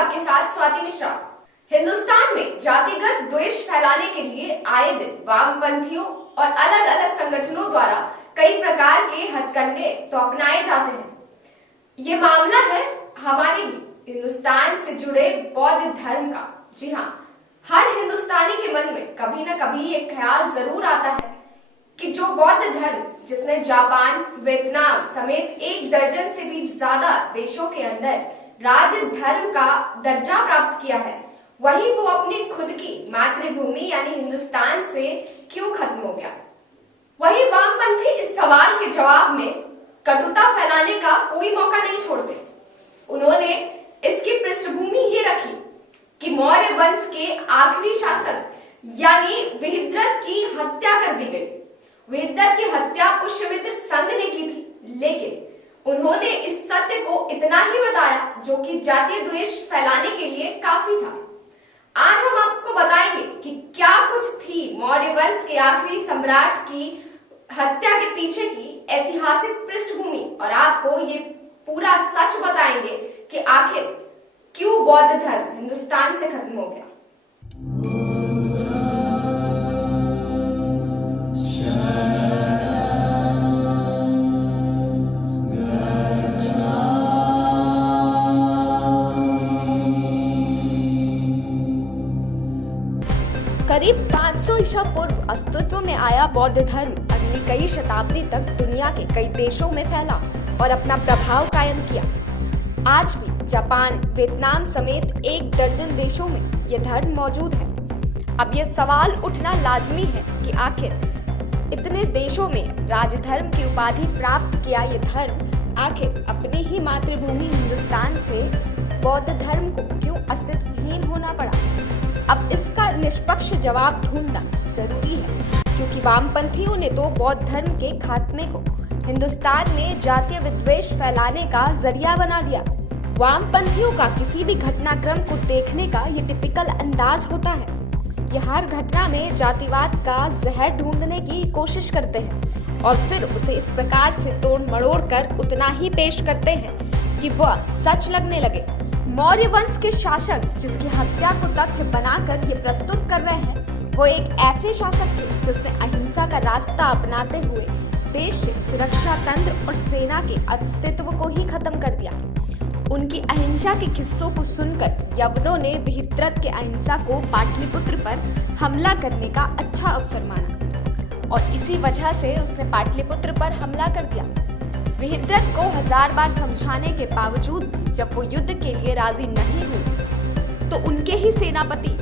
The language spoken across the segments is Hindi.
आपके साथ स्वाति मिश्रा। हिंदुस्तान में जातिगत द्वेष फैलाने के लिए आए दिन वामपंथियों और अलग अलग संगठनों द्वारा कई प्रकार के हथकंडे तो अपनाए जाते हैं। ये मामला है हमारे ही हिंदुस्तान से जुड़े बौद्ध धर्म का। जी हाँ, हर हिंदुस्तानी के मन में कभी न कभी एक ख्याल जरूर आता है कि जो बौद्ध धर्म जिसने जापान, वियतनाम समेत 1 दर्जन से भी ज्यादा देशों के अंदर राज धर्म का दर्जा प्राप्त किया है, वही वो अपनी खुद की मातृभूमि यानी हिंदुस्तान से क्यों खत्म हो गया। वही वामपंथी इस सवाल के जवाब में कटुता फैलाने का कोई मौका नहीं छोड़ते। उन्होंने इसकी पृष्ठभूमि ये रखी कि मौर्य वंश के आखिरी शासक यानी विहिद्रथ की हत्या कर दी गई। विहिद्रथ की हत्या पुष्यमित्र संघ ने की थी, लेकिन उन्होंने इस सत्य को इतना ही बताया जो कि जातीय द्वेष फैलाने के लिए काफी था। आज हम आपको बताएंगे कि क्या कुछ थी मौर्य वंश के आखिरी सम्राट की हत्या के पीछे की ऐतिहासिक पृष्ठभूमि, और आपको ये पूरा सच बताएंगे कि आखिर क्यों बौद्ध धर्म हिंदुस्तान से खत्म हो गया। करीब 500 ईसा पूर्व अस्तित्व में आया बौद्ध धर्म अगली कई शताब्दी तक दुनिया के कई देशों में फैला और अपना प्रभाव कायम किया। आज भी जापान, वियतनाम समेत 1 दर्जन देशों में यह धर्म मौजूद है। अब यह सवाल उठना लाजमी है कि आखिर इतने देशों में राजधर्म की उपाधि प्राप्त किया ये धर्म आखिर अपनी ही मातृभूमि हिंदुस्तान से बौद्ध धर्म को क्यों अस्तित्वहीन होना पड़ा। अब इसका निष्पक्ष जवाब ढूंढना जरूरी है, क्योंकि वामपंथियों ने तो बौद्ध धर्म के खात्मे को हिंदुस्तान में जातीय विद्वेष फैलाने का जरिया बना दिया। वामपंथियों का किसी भी घटनाक्रम को देखने का ये टिपिकल अंदाज होता है। ये हर घटना में जातिवाद का जहर ढूंढने की कोशिश करते हैं और फिर उसे इस प्रकार से तोड़ मड़ोड़ कर उतना ही पेश करते हैं कि वह सच लगने लगे। मौर्य वंश के शासक जिसकी हत्या को तथ्य बनाकर ये प्रस्तुत कर रहे हैं, वो एक ऐसे शासक थे जिसने अहिंसा का रास्ता अपनाते हुए देश से सुरक्षा तंत्र और सेना के अस्तित्व को ही खत्म कर दिया। उनकी अहिंसा के किस्सों को सुनकर यवनों ने विहिद्रथ के अहिंसा को पाटलिपुत्र पर हमला करने का अच्छा अवसर माना और इसी वजह से उसने पाटलिपुत्र पर हमला कर दिया। विहिद्रथ को 1000 बार समझाने के बावजूद भी जब वो युद्ध के लिए राजी नहीं हुए तो उनके ही सेनापति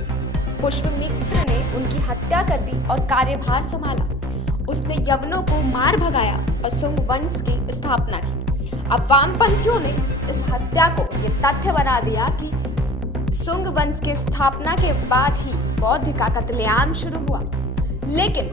पुष्यमित्र ने उनकी हत्या कर दी और कार्यभार संभाला। उसने यवनों को मार भगाया और शुंग वंश की स्थापना की। अब वामपंथियों ने इस हत्या को ये तथ्य बना दिया कि शुंग वंश की स्थापना के बाद ही बौद्ध का कत्लेआम शुरू हुआ। लेकिन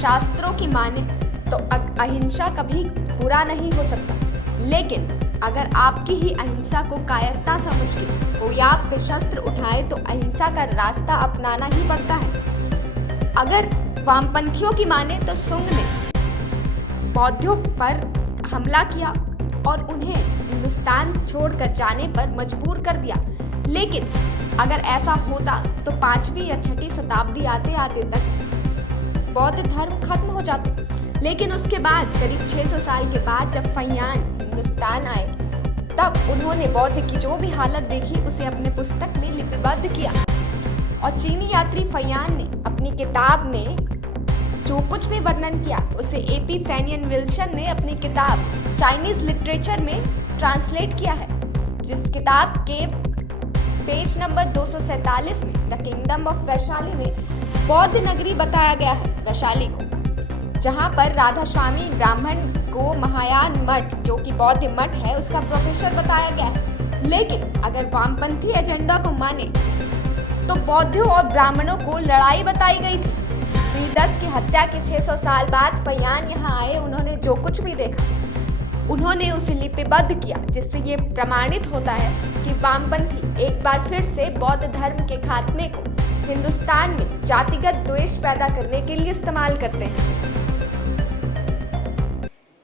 शास्त्रों की माने तो अहिंसा कभी बुरा नहीं हो सकता, लेकिन अगर आपकी ही अहिंसा को कायरता समझ के कोई आप पे शस्त्र उठाए तो अहिंसा का रास्ता अपनाना ही पड़ता है। अगर वामपंथियों की माने तो शुंग ने बौद्धों पर हमला किया और उन्हें हिंदुस्तान छोड़कर जाने पर मजबूर कर दिया। लेकिन अगर ऐसा होता तो 5वीं या 6वीं शताब्दी आते आते तक बौद्ध धर्म खत्म हो जाते। लेकिन उसके बाद करीब 600 साल के बाद जब फहियान हिंदुस्तान आए, तब उन्होंने बौद्ध की जो भी हालत देखी उसे अपने पुस्तक में लिपिबद्ध किया। और चीनी यात्री फहियान ने अपनी किताब में जो कुछ भी वर्णन किया उसे एपी फैनियन विल्सन ने अपनी किताब चाइनीज लिटरेचर में ट्रांसलेट किया है, जिस किताब के पेज नंबर 247 में द किंगडम ऑफ वैशाली में बौद्ध नगरी बताया गया है, वैशाली को, जहां पर राधा स्वामी ब्राह्मण को महायान मठ जो कि बौद्ध मठ है उसका प्रोफेसर बताया गया है। लेकिन अगर वामपंथी एजेंडा को माने तो बौद्धों और ब्राह्मणों को लड़ाई बताई गई थी। विहिद्रथ की हत्या के 600 साल बाद फहियान यहाँ आए। उन्होंने जो कुछ भी देखा उन्होंने उसे लिपिबद्ध किया, जिससे ये प्रमाणित होता है कि वामपंथी एक बार फिर से बौद्ध धर्म के खात्मे को हिंदुस्तान में जातिगत द्वेष पैदा करने के लिए इस्तेमाल करते हैं।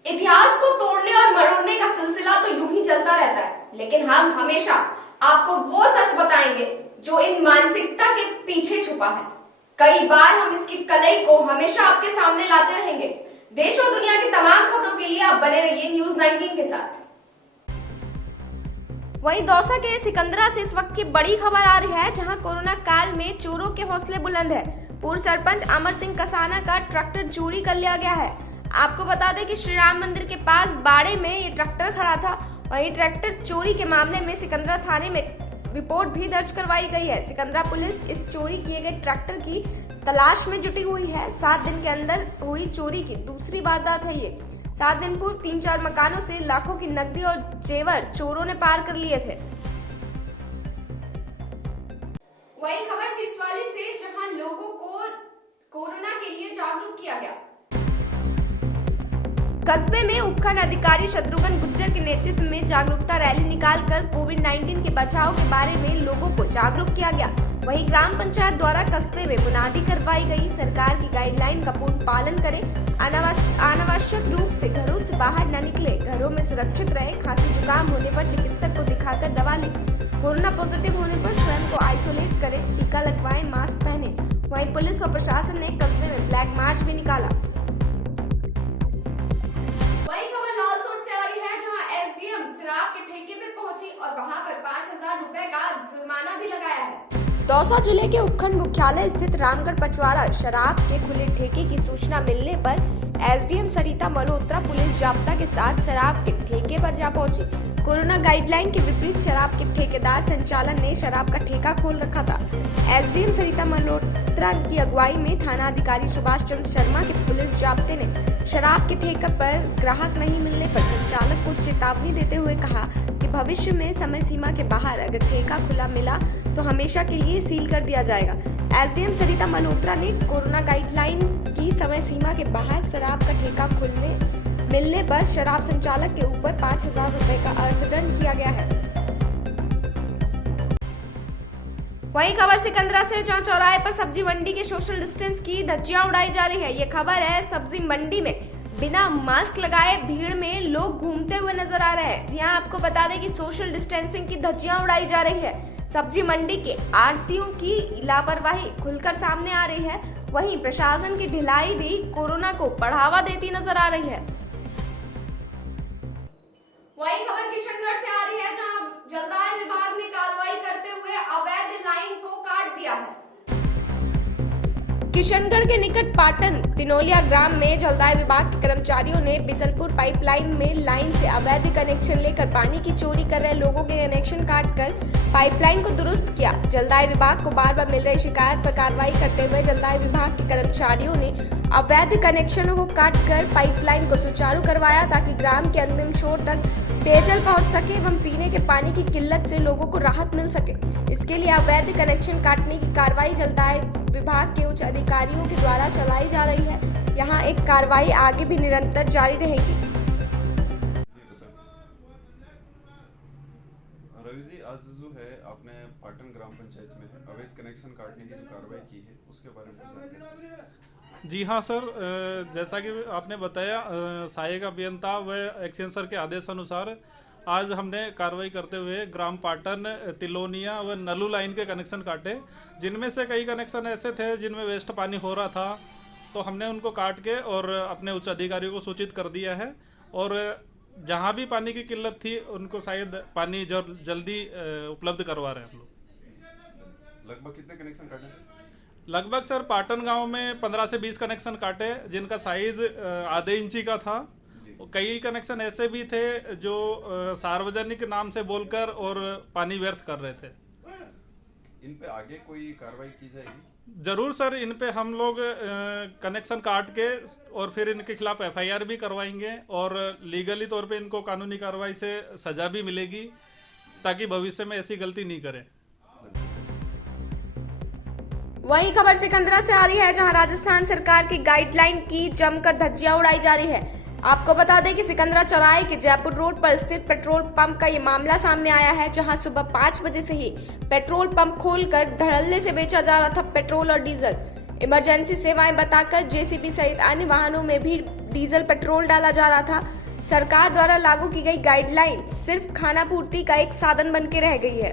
इतिहास को तोड़ने और मरोड़ने का सिलसिला तो यूं ही चलता रहता है, लेकिन हम हमेशा आपको वो सच बताएंगे जो इन मानसिकता के पीछे छुपा है। कई बार हम इसकी कलई को हमेशा आपके सामने लाते रहेंगे। देश और दुनिया की तमाम खबरों के लिए आप बने रहिए न्यूज़ 19 के साथ। वहीं दौसा के सिकंदरा से इस वक्त की बड़ी खबर आ रही है, जहां कोरोना काल में चोरों के हौसले बुलंद है। पूर्व सरपंच अमर सिंह कसाना का ट्रैक्टर चोरी कर लिया गया है। आपको बता दें कि श्री राम मंदिर के पास बाड़े में ये ट्रैक्टर खड़ा था। वहीं ट्रैक्टर चोरी के मामले में सिकंदरा थाने में रिपोर्ट भी दर्ज करवाई गई है। सिकंदरा पुलिस इस चोरी किए गए ट्रैक्टर की तलाश में जुटी हुई है। 7 दिन के अंदर हुई चोरी की दूसरी वारदात है ये। 7 दिन पूर्व 3-4 मकानों से लाखों की नकदी और जेवर चोरों ने पार कर लिए थे। वही खबर सिसवाली से, जहां लोगों को कोरोना के लिए जागरूक किया गया। कस्बे में उपखंड अधिकारी शत्रुघ्न गुज्जर के नेतृत्व में जागरूकता रैली निकालकर कोविड-19 के बचाव के बारे में लोगों को जागरूक किया गया। वहीं ग्राम पंचायत द्वारा कस्बे में मुनादी करवाई गई, सरकार की गाइडलाइन का पूर्ण पालन करें, अनावश्यक रूप से घरों से बाहर न निकले, घरों में सुरक्षित रहे, खांसी जुकाम होने पर चिकित्सक को दिखाकर दवा लें, कोरोना पॉजिटिव होने पर स्वयं को आइसोलेट करें, टीका लगवाएं, मास्क पहने। वहीं पुलिस और प्रशासन ने कस्बे में फ्लैग मार्च भी निकाला। शराब के ठेके पे पहुंची और वहां पर 5,000 रुपए का जुर्माना भी लगाया है। दौसा जिले के उपखंड मुख्यालय स्थित रामगढ़ पचवाड़ा शराब के खुले ठेके की सूचना मिलने पर एसडीएम सरिता मल्होत्रा पुलिस जाब्ता के साथ शराब के ठेके पर जा पहुंची। कोरोना गाइडलाइन के विपरीत शराब के ठेकेदार संचालन ने शराब का ठेका खोल रखा था। एसडीएम सरिता मल्होत्रा की अगुवाई में थाना अधिकारी सुभाष चंद्र शर्मा के पुलिस जाब्ते ने शराब के ठेके पर ग्राहक नहीं मिलने पर संचालक को चेतावनी देते हुए कहा कि भविष्य में समय सीमा के बाहर अगर ठेका खुला मिला तो हमेशा के लिए सील कर दिया जाएगा। एसडीएम सरिता मल्होत्रा ने कोरोना गाइडलाइन की समय सीमा के बाहर शराब का ठेका मिलने पर शराब संचालक के ऊपर 5,000 रुपए का अर्थदंड किया गया है। वहीं खबर सिकंदरा से, जहां चौराहे पर सब्जी मंडी के सोशल डिस्टेंस की धज्जियां उड़ाई जा रही है। ये खबर है, सब्जी मंडी में बिना मास्क लगाए भीड़ में लोग घूमते हुए नजर आ रहे हैं। जी हां, आपको बता दें कि सोशल डिस्टेंसिंग की धज्जियां उड़ाई जा रही है। सब्जी मंडी के आढ़तियों की लापरवाही खुलकर सामने आ रही है। वहीं प्रशासन की ढिलाई भी कोरोना को बढ़ावा देती नजर आ रही है। वहीं खबर किशनगढ़ से आ रही है, जहां जलदाय विभाग ने कार्रवाई करते हुए अवैध लाइन को काट दिया है। किशनगढ़ के निकट पाटन तिनोलिया ग्राम में जलदाय विभाग के कर्मचारियों ने बिसलपुर पाइपलाइन में लाइन से अवैध कनेक्शन लेकर पानी की चोरी कर रहे लोगों के कनेक्शन काटकर पाइपलाइन को दुरुस्त किया। जलदाय विभाग को बार बार मिल रही शिकायत पर कार्रवाई करते हुए जलदाय विभाग के कर्मचारियों ने अवैध कनेक्शनों को काटकर पाइपलाइन को सुचारू करवाया, ताकि ग्राम के अंतिम छोर तक पेयजल पहुंच सके एवं पीने के पानी की किल्लत से लोगों को राहत मिल सके। इसके लिए अवैध कनेक्शन काटने की कार्रवाई जलदाय विभाग के उच्च अधिकारियों के द्वारा चलाई जा रही है। यहाँ एक कार्रवाई आगे भी निरंतर जारी रहेगी। रवि जी, आज जो है आपने पाटन ग्राम पंचायत में अवैध कनेक्शन काटने की जो कार्रवाई की है उसके बारे में। जी हाँ सर, जैसा कि आपने बताया, सहायक अभियंता व एक्सचेंसर के आदेश अनुसार आज हमने कार्रवाई करते हुए ग्राम पाटन, तिलोनिया व नलू लाइन के कनेक्शन काटे, जिनमें से कई कनेक्शन ऐसे थे जिनमें वेस्ट पानी हो रहा था, तो हमने उनको काट के और अपने उच्च अधिकारियों को सूचित कर दिया है। और जहाँ भी पानी की किल्लत थी उनको शायद पानी जल्दी उपलब्ध करवा रहे हैं हम लोग। लगभग कितने कनेक्शन काटे? लगभग सर पाटन गांव में 15 से 20 कनेक्शन काटे, जिनका साइज आधे इंची का था। कई कनेक्शन ऐसे भी थे जो सार्वजनिक नाम से बोलकर और पानी व्यर्थ कर रहे थे। इन पे आगे कोई कार्रवाई की जाएगी? जरूर सर, इन पे हम लोग कनेक्शन काट के और फिर इनके खिलाफ एफआईआर भी करवाएंगे और लीगली तौर पे इनको कानूनी कार्रवाई से सजा भी मिलेगी, ताकि भविष्य में ऐसी गलती नहीं करें। वही खबर सिकंदरा से आ रही है, जहां राजस्थान सरकार की गाइडलाइन की जमकर धज्जियां उड़ाई जा रही है। आपको बता दें कि सिकंदरा चौराहे के जयपुर रोड पर स्थित पेट्रोल पंप का ये मामला सामने आया है, जहां सुबह 5 बजे से ही पेट्रोल पंप खोलकर धड़ल्ले से बेचा जा रहा था पेट्रोल और डीजल। इमरजेंसी सेवाएं बताकर जेसीबी सहित अन्य वाहनों में भी डीजल पेट्रोल डाला जा रहा था। सरकार द्वारा लागू की गई गाइडलाइन सिर्फ खानापूर्ति का एक साधन बन के रह गई है।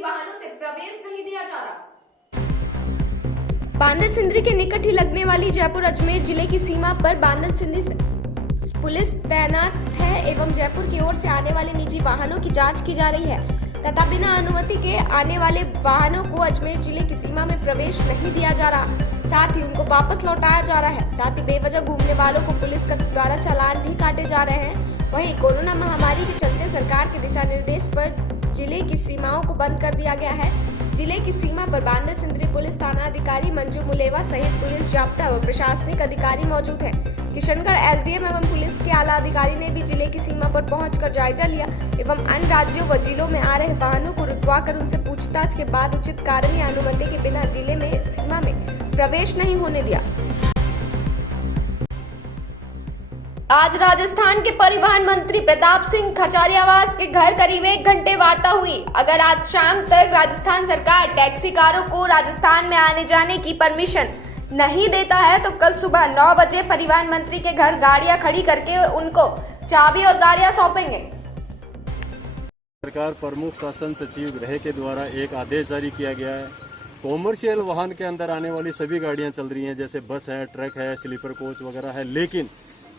निजी वाहनों से प्रवेश नहीं दिया जा रहा। बांदर सिंदरी के निकट ही लगने वाली जयपुर अजमेर जिले की सीमा पर बांदर सिंदरी पुलिस तैनात है एवं जयपुर की ओर से आने वाले निजी वाहनों की जांच की जा रही है तथा बिना अनुमति के आने वाले वाहनों को अजमेर जिले की सीमा में प्रवेश नहीं दिया जा रहा, साथ ही उनको वापस लौटाया जा रहा है। साथ ही बेवजह घूमने वालों को पुलिस के द्वारा चालान भी काटे जा रहे हैं। वहीं कोरोना महामारी के चलते सरकार के दिशा निर्देश पर जिले की सीमाओं को बंद कर दिया गया है। जिले की सीमा पर बांदर सिंदरी पुलिस थाना अधिकारी मंजू मुलेवा सहित पुलिस जाब्ता व प्रशासनिक अधिकारी मौजूद हैं। किशनगढ़ एसडीएम एवं पुलिस के आला अधिकारी ने भी जिले की सीमा पर पहुंचकर जायजा लिया एवं अन्य राज्यों व जिलों में आ रहे वाहनों को रुकवाकर उनसे पूछताछ के बाद उचित कारण या अनुमति के बिना जिले में सीमा में प्रवेश नहीं होने दिया। आज राजस्थान के परिवहन मंत्री प्रताप सिंह खचारियावास के घर करीब 1 घंटे वार्ता हुई। अगर आज शाम तक राजस्थान सरकार टैक्सी कारों को राजस्थान में आने जाने की परमिशन नहीं देता है तो कल सुबह 9 बजे परिवहन मंत्री के घर गाड़ियां खड़ी करके उनको चाबी और गाड़ियां सौंपेंगे। सरकार प्रमुख शासन सचिव गृह के द्वारा एक आदेश जारी किया गया है। कॉमर्शियल वाहन के अंदर आने वाली सभी गाड़ियां चल रही हैं, जैसे बस है, ट्रक है, स्लीपर कोच वगैरह है, लेकिन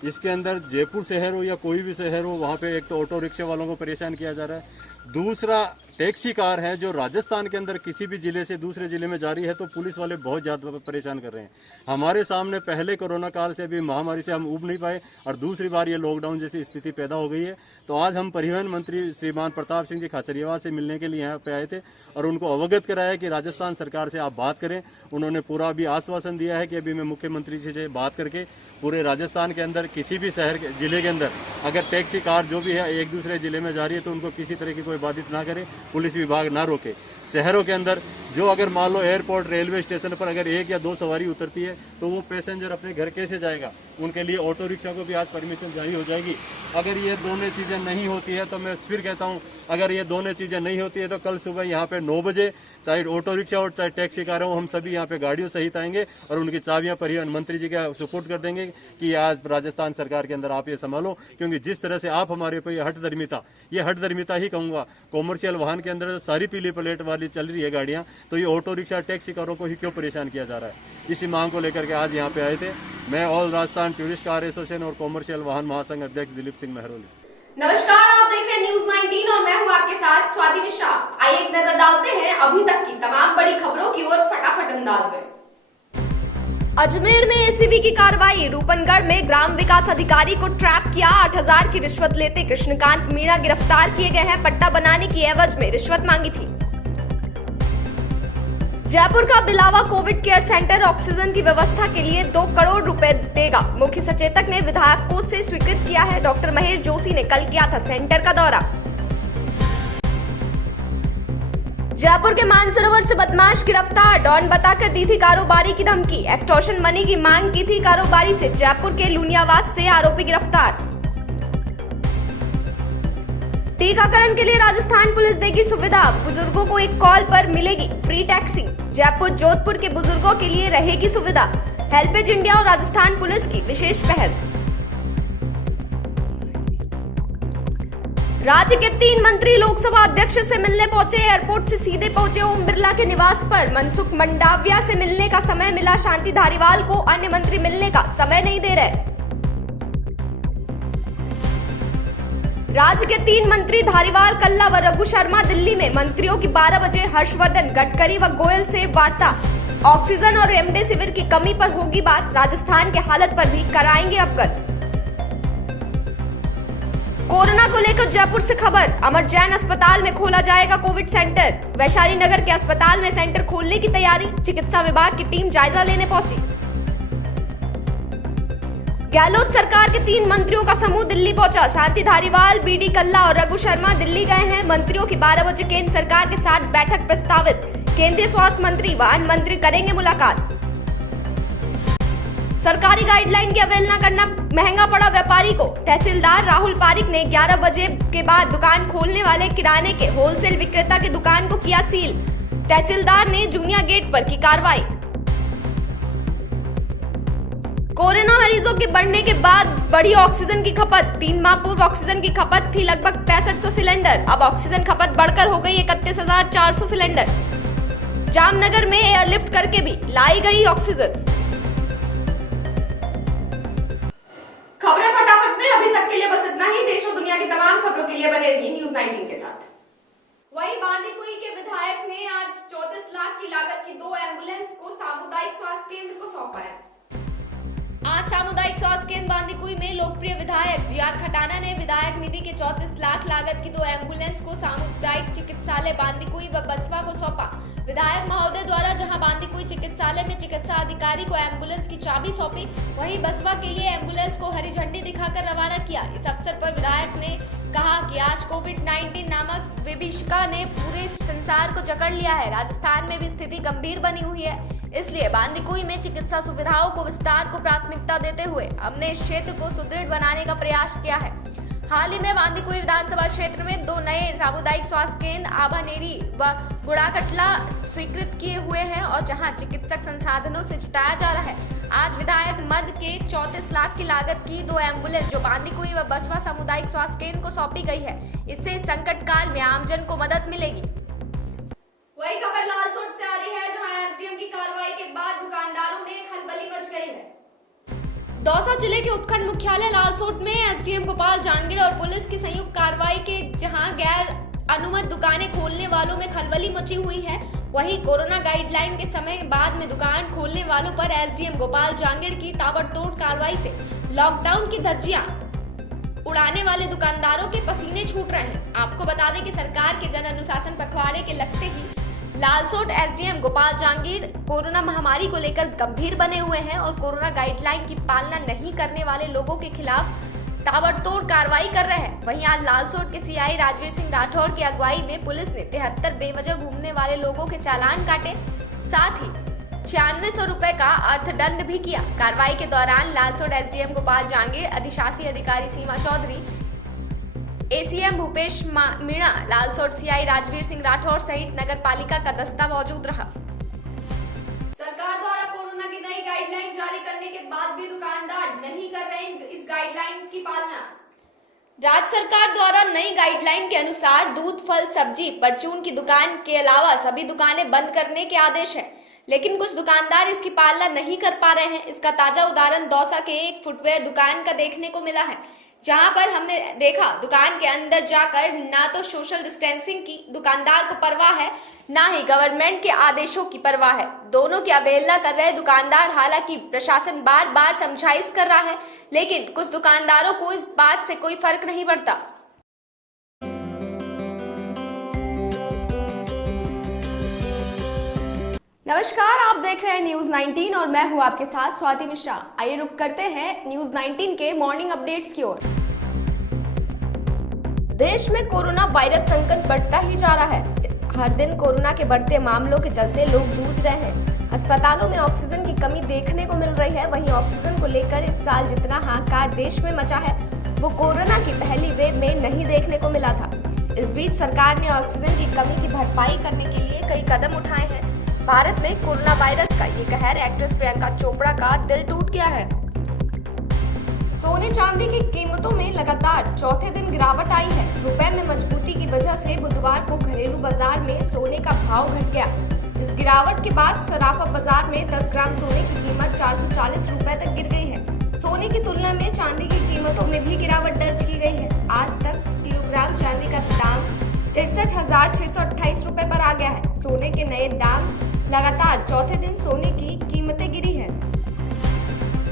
इसके अंदर जयपुर शहर हो या कोई भी शहर हो, वहाँ पे एक तो ऑटो रिक्शा वालों को परेशान किया जा रहा है। दूसरा टैक्सी कार है जो राजस्थान के अंदर किसी भी जिले से दूसरे जिले में जा रही है तो पुलिस वाले बहुत ज्यादा परेशान कर रहे हैं। हमारे सामने पहले कोरोना काल से भी महामारी से हम उब नहीं पाए और दूसरी बार ये लॉकडाउन जैसी स्थिति पैदा हो गई है। तो आज हम परिवहन मंत्री श्रीमान प्रताप सिंह जी खचारियावास से मिलने के लिए यहाँ पे आए थे और उनको अवगत कराया कि राजस्थान सरकार से आप बात करें। उन्होंने पूरा भी आश्वासन दिया है कि अभी मैं मुख्यमंत्री जी से बात करके पूरे राजस्थान के अंदर किसी भी शहर के जिले के अंदर अगर टैक्सी कार जो भी है एक दूसरे जिले में जा रही है तो उनको किसी तरह की कोई बाधित ना करे, पुलिस विभाग ना रोके। शहरों के अंदर जो अगर मान लो एयरपोर्ट रेलवे स्टेशन पर अगर 1 या 2 सवारी उतरती है तो वो पैसेंजर अपने घर कैसे जाएगा? उनके लिए ऑटो रिक्शा को भी आज परमिशन जारी हो जाएगी। अगर ये दोनों चीजें नहीं होती है तो मैं फिर कहता हूँ, अगर ये दोनों चीजें नहीं होती है तो कल सुबह यहाँ पे 9 बजे चाहे ऑटो रिक्शा और चाहे टैक्सी कार हो, हम सभी यहाँ पे गाड़ियों सहित आएंगे और उनकी चाबियां परिवहन मंत्री जी का सपोर्ट कर देंगे कि आज राजस्थान सरकार के अंदर आप ये संभालो। क्योंकि जिस तरह से आप हमारे पे ये हठधर्मिता ही कहूंगा, कॉमर्शियल वाहन के अंदर सारी पीली प्लेट वाली चल रही है गाड़ियां, तो ये ऑटो रिक्शा टैक्सी कारों को ही क्यों परेशान किया जा रहा है? इसी मांग को लेकर के आज यहाँ पे आए थे। मैं all Rajasthan tourist car association और कॉमर्शियल वाहन महासंघ अध्यक्ष दिलीप सिंह महरोली। नमस्कार, आप देख रहे हैं न्यूज 19 और मैं हूं आपके साथ स्वाति मिश्रा। आइए एक नजर डालते हैं अभी तक की तमाम बड़ी खबरों की ओर फटाफट अंदाज में। अजमेर में एसीबी की कार्रवाई। रूपनगढ़ में ग्राम विकास अधिकारी को ट्रैप किया। 8,000 की रिश्वत लेते कृष्णकांत मीणा गिरफ्तार किए गए हैं। पट्टा बनाने की एवज में रिश्वत मांगी थी। जयपुर का बिलावा कोविड केयर सेंटर ऑक्सीजन की व्यवस्था के लिए 2 करोड़ रुपए देगा। मुख्य सचेतक ने विधायकों से स्वीकृत किया है। डॉक्टर महेश जोशी ने कल किया था सेंटर का दौरा। जयपुर के मानसरोवर से बदमाश गिरफ्तार। डॉन बताकर दी थी कारोबारी की धमकी। एक्सटॉर्शन मनी की मांग की थी कारोबारी से। जयपुर के लुनियावास से आरोपी गिरफ्तार। टीकाकरण के लिए राजस्थान पुलिस देगी सुविधा। बुजुर्गों को एक कॉल पर मिलेगी फ्री टैक्सी। जयपुर जोधपुर के बुजुर्गों के लिए रहेगी सुविधा। हेल्पेज इंडिया और राजस्थान पुलिस की विशेष पहल। राज्य के 3 मंत्री लोकसभा अध्यक्ष से मिलने पहुंचे। एयरपोर्ट से सीधे पहुंचे ओम बिरला के निवास पर। मनसुख मंडाविया से मिलने का समय मिला शांति धारीवाल को। अन्य मंत्री मिलने का समय नहीं दे रहे। राज्य के 3 मंत्री धारीवाल, कल्ला व रघु शर्मा दिल्ली में। मंत्रियों की 12 बजे हर्षवर्धन, गडकरी व गोयल से वार्ता। ऑक्सीजन और रेमडेसिविर की कमी पर होगी बात। राजस्थान के हालत पर भी कराएंगे अवगत। कोरोना को लेकर जयपुर से खबर। अमर जैन अस्पताल में खोला जाएगा कोविड सेंटर। वैशाली नगर के अस्पताल में सेंटर खोलने की तैयारी। चिकित्सा विभाग की टीम जायजा लेने पहुंची। गहलोत सरकार के 3 मंत्रियों का समूह दिल्ली पहुंचा। शांति धारीवाल, बीडी कल्ला और रघु शर्मा दिल्ली गए हैं। मंत्रियों की 12 बजे केंद्र सरकार के साथ बैठक प्रस्तावित। केंद्रीय स्वास्थ्य मंत्री व अन्य मंत्री करेंगे मुलाकात। सरकारी गाइडलाइन की अवहेलना करना महंगा पड़ा व्यापारी को। तहसीलदार राहुल पारिक ने 11 बजे के बाद दुकान खोलने वाले किराने के होलसेल विक्रेता की दुकान को किया सील। तहसीलदार ने जूनिया गेट पर की कार्रवाई। कोरोना मरीजों के बढ़ने के बाद बढ़ी ऑक्सीजन की खपत। 3 माह पूर्व ऑक्सीजन की खपत थी लगभग 6500 सिलेंडर, अब ऑक्सीजन खपत बढ़कर हो गई 31,400 सिलेंडर। जामनगर में एयरलिफ्ट करके भी लाई गई ऑक्सीजन। खबरें फटाफट में अभी तक के लिए बस इतना ही। देश और दुनिया की तमाम खबरों के लिए बने रहिए न्यूज़ 19 के साथ। वहीं बांदीकुई के विधायक ने आज 34 लाख की लागत की 2 एम्बुलेंस को सामुदायिक स्वास्थ्य केंद्र को सौंपा है। आज सामुदायिक स्वास्थ्य केंद्र बांदीकुई में लोकप्रिय विधायक जीआर खटाना ने विधायक निधि के 34 लाख लागत की 2 एम्बुलेंस को सामुदायिक चिकित्सालय बांदीकुई व बसवा को सौंपा। विधायक महोदय द्वारा जहां बांदीकुई चिकित्सालय में चिकित्सा अधिकारी को एम्बुलेंस की चाबी सौंपी, वहीं बसवा के लिए एम्बुलेंस को हरी झंडी दिखाकर रवाना किया। इस अवसर पर विधायक ने कहा कि आज कोविड-19 नामक विभीषिका ने पूरे संसार को जकड़ लिया है। राजस्थान में भी स्थिति गंभीर बनी हुई है, इसलिए बांदीकुई में चिकित्सा सुविधाओं को विस्तार को प्राथमिकता देते हुए हमने इस क्षेत्र को सुदृढ़ बनाने का प्रयास किया है। हाल ही में बांदीकुई विधानसभा क्षेत्र में 2 नए सामुदायिक स्वास्थ्य केंद्र आभानेरी व गुड़ाकटला स्वीकृत किए हुए हैं और जहां चिकित्सक संसाधनों से जुटाया जा रहा है। आज विधायक मद के 34 लाख की लागत की 2 एम्बुलेंस जो बांदीकुई व बसवा सामुदायिक स्वास्थ्य केंद्र को सौंपी गई है, इससे इस संकट काल में आमजन को मदद मिलेगी। वही खबर लालसोट से आ रही है, जहां एसडीएम की कार्रवाई के बाद दुकानदारों में खलबली मच गई है। दौसा जिले के उपखंड मुख्यालय लालसोट में एसडीएम गोपाल जांगीड़ और पुलिस की संयुक्त कार्रवाई के जहां गैर अनुमत दुकानें खोलने वालों में खलबली मची हुई है, वहीं कोरोना गाइडलाइन के समय बाद में दुकान खोलने वालों पर एसडीएम गोपाल जांगीड़ की ताबड़तोड़ कार्रवाई से लॉकडाउन की धज्जियां उड़ाने वाले दुकानदारों के पसीने छूट रहे हैं। आपको बता दें कि सरकार के जन अनुशासन पखवाड़े के लगते ही लालसोट एसडीएम गोपाल जांगीड़ कोरोना महामारी को लेकर गंभीर बने हुए हैं और कोरोना गाइडलाइन की पालना नहीं करने वाले लोगों के खिलाफ ताबड़तोड़ कार्रवाई कर रहे हैं। वहीं आज लालसोट के सीआई राजवीर सिंह राठौर की अगुवाई में पुलिस ने 73 बेवजह घूमने वाले लोगों के चालान काटे, साथ ही 9600 रुपए का अर्थदंड भी किया। कार्रवाई के दौरान लालसोट एसडीएम गोपाल जांगीड़, अधिशासी अधिकारी सीमा चौधरी, एसीएम भूपेश मीणा, लालसोट सीआई राजवीर सिंह राठौर सहित नगर पालिका का दस्ता मौजूद रहा। सरकार द्वारा कोरोना की नई गाइडलाइन जारी करने के बाद भी दुकानदार नहीं कर रहे इस गाइडलाइन की पालना। राज्य सरकार द्वारा नई गाइडलाइन के अनुसार दूध, फल, सब्जी, परचून की दुकान के अलावा सभी दुकानें बंद करने के आदेश है, लेकिन कुछ दुकानदार इसकी पालना नहीं कर पा रहे हैं। इसका ताजा उदाहरण दौसा के एक फुटवेयर दुकान का देखने को मिला है, जहां पर हमने देखा दुकान के अंदर जाकर ना तो सोशल डिस्टेंसिंग की दुकानदार को परवाह है, ना ही गवर्नमेंट के आदेशों की परवाह है। दोनों की अवहेलना कर रहे दुकानदार। हालांकि प्रशासन बार बार समझाइश कर रहा है, लेकिन कुछ दुकानदारों को इस बात से कोई फर्क नहीं पड़ता। नमस्कार, आप देख रहे हैं न्यूज़ 19 और मैं हूं आपके साथ स्वाति मिश्रा। आइए रुक करते हैं न्यूज़ 19 के मॉर्निंग अपडेट्स की ओर। देश में कोरोना वायरस संकट बढ़ता ही जा रहा है। हर दिन कोरोना के बढ़ते मामलों के चलते लोग जूझ रहे हैं। अस्पतालों में ऑक्सीजन की कमी देखने को मिल रही है। वहीं ऑक्सीजन को लेकर इस साल जितना हाहाकार देश में मचा है, वो कोरोना की पहली वेव में नहीं देखने को मिला था। इस बीच सरकार ने ऑक्सीजन की कमी की भरपाई करने के लिए कई कदम उठाए हैं। भारत में कोरोना वायरस का ये कहर एक्ट्रेस प्रियंका चोपड़ा का दिल टूट गया है। सोने चांदी की कीमतों में लगातार चौथे दिन गिरावट आई है। रुपए में मजबूती की वजह से बुधवार को घरेलू बाजार में सोने का भाव घट गया। इस गिरावट के बाद सराफा बाजार में 10 ग्राम सोने की कीमत 440 रुपए तक गिर गई है। सोने की तुलना में चांदी की कीमतों में भी गिरावट दर्ज की गई है। आज तक किलोग्राम चांदी का दाम 63,628 रुपए पर आ गया है। सोने के नए दाम लगातार चौथे दिन सोने की कीमतें गिरी है।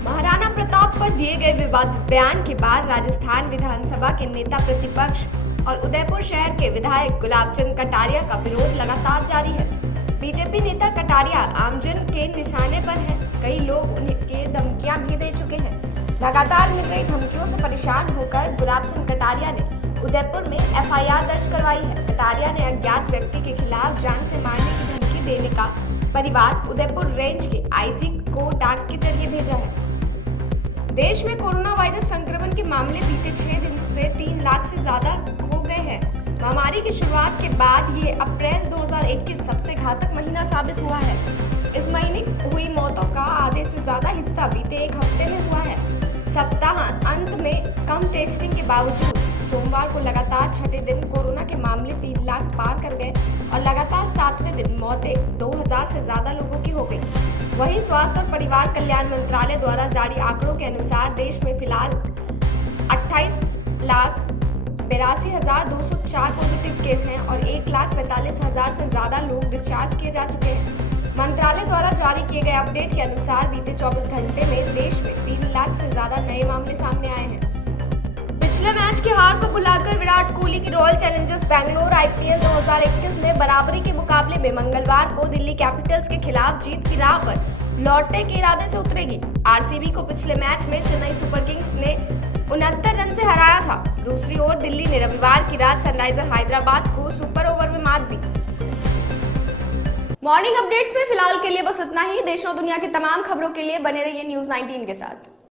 महाराणा प्रताप पर दिए गए विवादित बयान के बाद राजस्थान विधानसभा के नेता प्रतिपक्ष और उदयपुर शहर के विधायक गुलाबचंद कटारिया का विरोध लगातार जारी है। बीजेपी नेता कटारिया आमजन के निशाने पर है। कई लोग उनके धमकियां भी दे चुके हैं। लगातार मिल रही धमकियों से परेशान होकर गुलाबचंद कटारिया ने उदयपुर में एफआईआर दर्ज करवाई है। कटारिया ने अज्ञात व्यक्ति के खिलाफ जान से मारने की धमकी देने का परिवाद उदयपुर रेंज के आईजी को डाक के जरिए भेजा है। देश में कोरोना वायरस संक्रमण के मामले बीते 6 दिन से 3 लाख से ज्यादा हो गए हैं। महामारी की शुरुआत के बाद ये अप्रैल 2021 सबसे घातक महीना साबित हुआ है। इस महीने हुई मौतों का आधे से ज्यादा हिस्सा बीते एक हफ्ते में हुआ है। सप्ताह अंत में कम टेस्टिंग के बावजूद सोमवार को लगातार छठे दिन कोरोना के मामले 3 लाख पार कर गए और लगातार 7वें दिन मौतें 2000 से ज्यादा लोगों की हो गई। वहीं स्वास्थ्य और परिवार कल्याण मंत्रालय द्वारा जारी आंकड़ों के अनुसार देश में फिलहाल 28,82,204 पॉजिटिव केस हैं और 1,45,000 से ज्यादा लोग डिस्चार्ज किए जा चुके हैं। मंत्रालय द्वारा जारी किए गए अपडेट के अनुसार बीते 24 घंटे में देश में 3 लाख से ज्यादा नए मामले सामने आए हैं। पिछले मैच की हार को भुलाकर विराट कोहली की रॉयल चैलेंजर्स बैंगलोर IPL 2021 में बराबरी के मुकाबले में मंगलवार को दिल्ली कैपिटल्स के खिलाफ जीत की राह पर लौटने के इरादे से उतरेगी। RCB को पिछले मैच में चेन्नई सुपर किंग्स ने 69 रन से हराया था। दूसरी ओर दिल्ली ने रविवार की रात सनराइजर हैदराबाद को सुपर ओवर में मात दी। मॉर्निंग अपडेट्स में फिलहाल के लिए बस इतना ही। देश और दुनिया की तमाम खबरों के लिए बने रहिए न्यूज़ 19 के साथ।